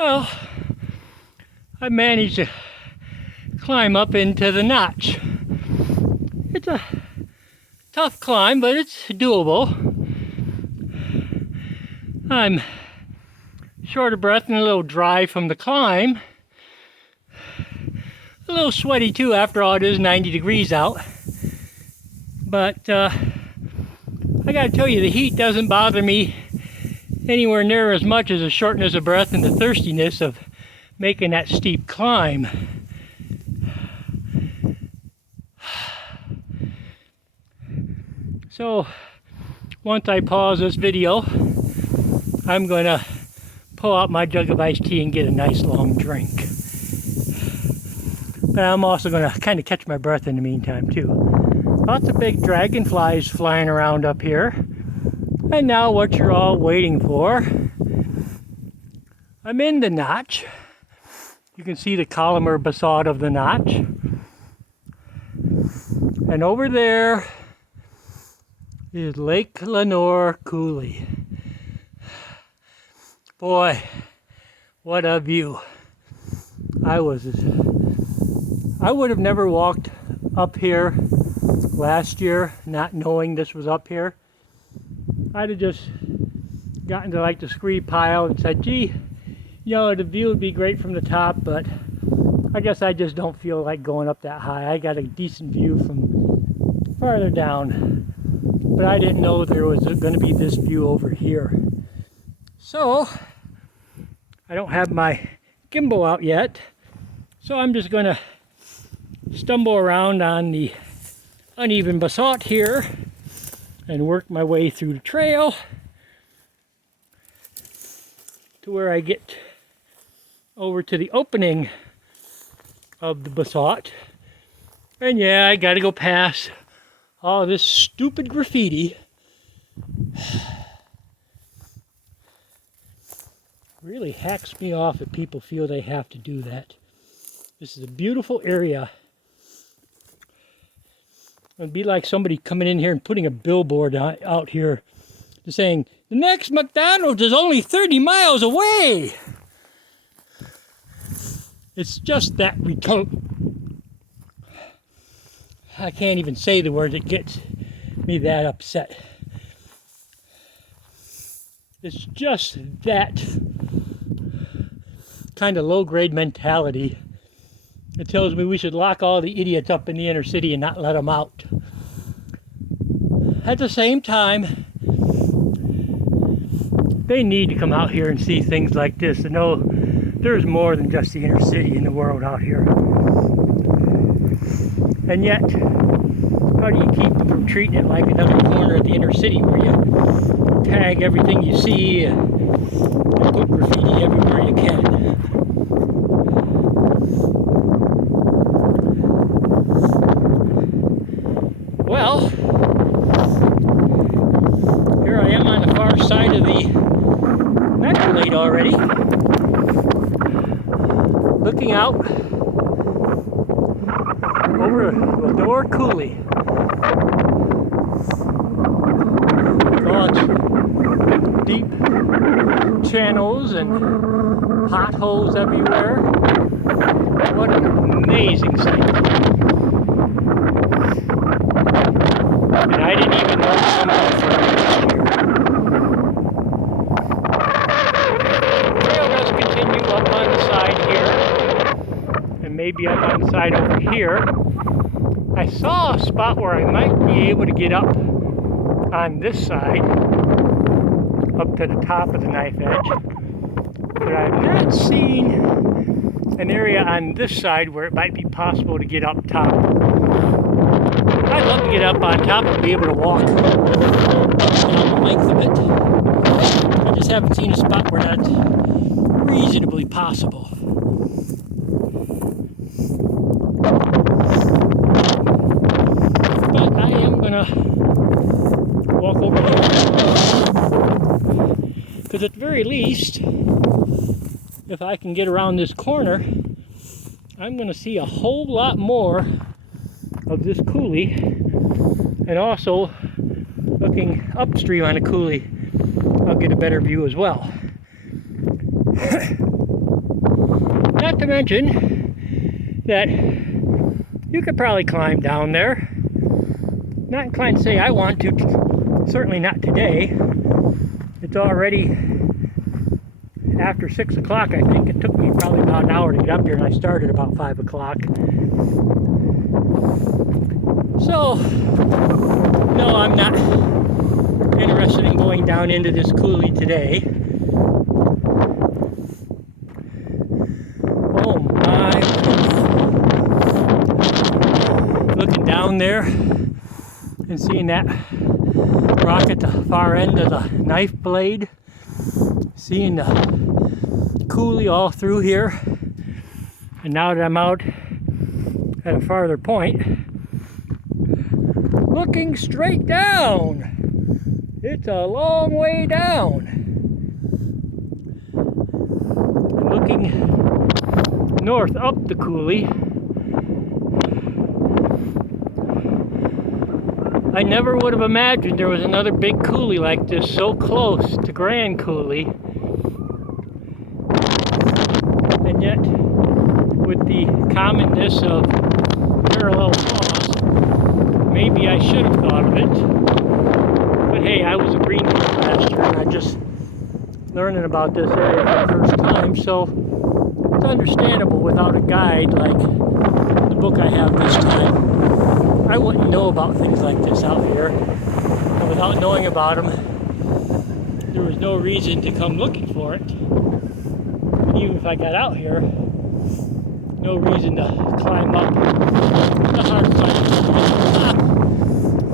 Well, I managed to climb up into the notch. It's a tough climb, but it's doable. I'm short of breath and a little dry from the climb. A little sweaty too, after all, it is 90 degrees out. But I gotta tell you, the heat doesn't bother me anywhere near as much as the shortness of breath and the thirstiness of making that steep climb. So once I pause this video, I'm gonna pull out my jug of iced tea and get a nice long drink. But I'm also gonna kind of catch my breath in the meantime too. Lots of big dragonflies flying around up here. And now what you're all waiting for, I'm in the notch. You can see the columnar basalt of the notch. And over there is Lake Lanore Coulee. Boy, what a view. I would have never walked up here last year not knowing this was up here. I'd have just gotten to like the scree pile and said, gee, you know, the view would be great from the top, but I guess I just don't feel like going up that high. I got a decent view from farther down, but I didn't know there was going to be this view over here. So I don't have my gimbal out yet, so I'm just going to stumble around on the uneven basalt here and work my way through the trail to where I get over to the opening of the basalt. And yeah, I gotta go past all this stupid graffiti. Really hacks me off if people feel they have to do that. This is a beautiful area. It'd be like somebody coming in here and putting a billboard out here saying, the next McDonald's is only 30 miles away. It's just that I can't even say the word that gets me that upset. It's just that kind of low-grade mentality. It tells me we should lock all the idiots up in the inner city and not let them out. At the same time, they need to come out here and see things like this to know there's more than just the inner city in the world out here. And yet, how do you keep from treating it like another corner of the inner city where you tag everything you see and put graffiti everywhere you can? Well, here I am on the far side of the Coulee already, looking out over Lanore Coulee. With deep channels and potholes everywhere. What an amazing sight. And I didn't even know somebody was here. The trail does continue up on the side here, and maybe up on the side over here. I saw a spot where I might be able to get up on this side, up to the top of the knife edge. But I've not seen an area on this side where it might be possible to get up top. I'd love to get up on top and be able to walk down the length of it. I just haven't seen a spot where that's reasonably possible. But I am gonna walk over here, because at the very least, if I can get around this corner, I'm gonna see a whole lot more of this coulee, and also looking upstream on the coulee, I'll get a better view as well. to mention that you could probably climb down there. Not inclined to say I want to, certainly not today. It's already after 6 o'clock, I think. It took me probably about an hour to get up here, and I started about 5 o'clock. So, no, I'm not interested in going down into this coulee today. Oh my. Looking down there and seeing that rock at the far end of the knife blade. Seeing the coulee all through here. And now that I'm out at a farther point, looking straight down. It's a long way down. And looking north up the coulee, I never would have imagined there was another big coulee like this so close to Grand Coulee. And yet, with the commonness of parallel laws, maybe I should have thought of it. But hey, I was a greenkeeper last year, and I'm just learning about this area for the first time, so it's understandable without a guide like the book I have this time. I wouldn't know about things like this out here, and without knowing about them, there was no reason to come looking for it. And even if I got out here, no reason to climb up the hard climb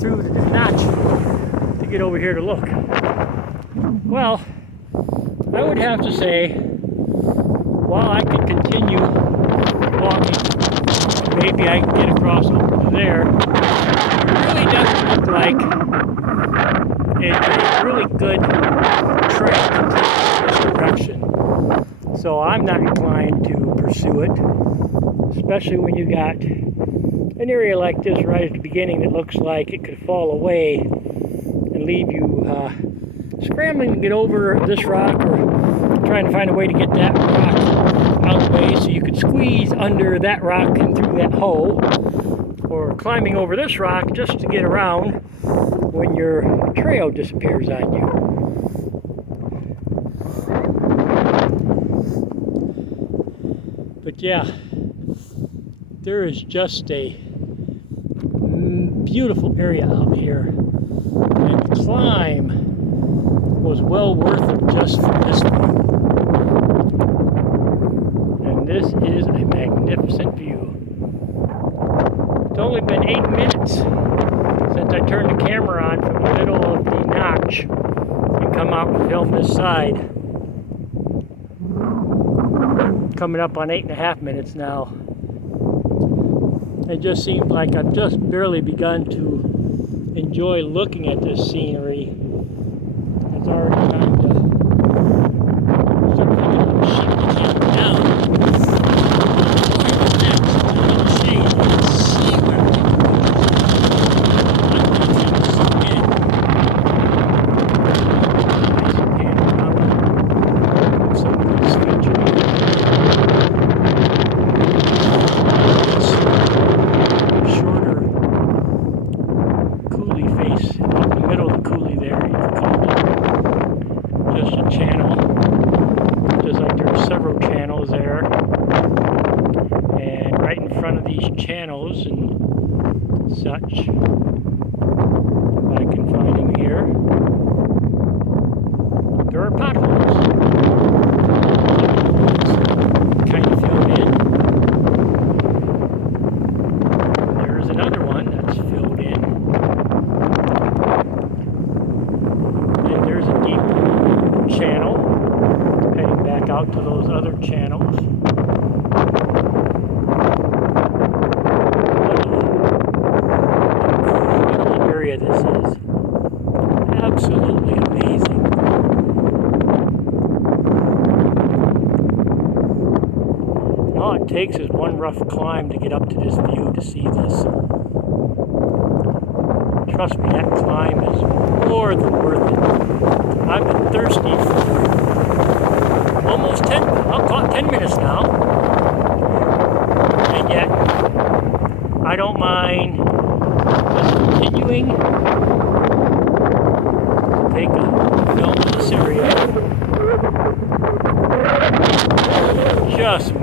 through the notch to get over here to look. Well, I would have to say, while I could continue walking, maybe I can get across over there. It really doesn't look like a really good trail to take in this direction. So I'm not inclined to pursue it, especially when you got an area like this right at the beginning that looks like it could fall away and leave you scrambling to get over this rock, or trying to find a way to get that rock out of the way so you could squeeze under that rock and through that hole, or climbing over this rock just to get around when your trail disappears on you. But yeah, there is just a beautiful area out here, and the climb was well worth it just for this view. And this is a magnificent view. It's only been 8 minutes since I turned the camera on from the middle of the notch and come out and film this side. Coming up on 8.5 minutes now. It just seems like I've just barely begun to enjoy looking at this scenery. It's already time to start thinking about shutting the camera down. Channels and such. If I can find them here. There are potholes. Kind of filled in. There's another one that's filled in. And there's a deep channel heading back out to those other channels. This is absolutely amazing. And all it takes is one rough climb to get up to this view to see this. Trust me, that climb is more than worth it. I've been thirsty for almost 10 minutes now. I don't mind just continuing to take a film in this area. Just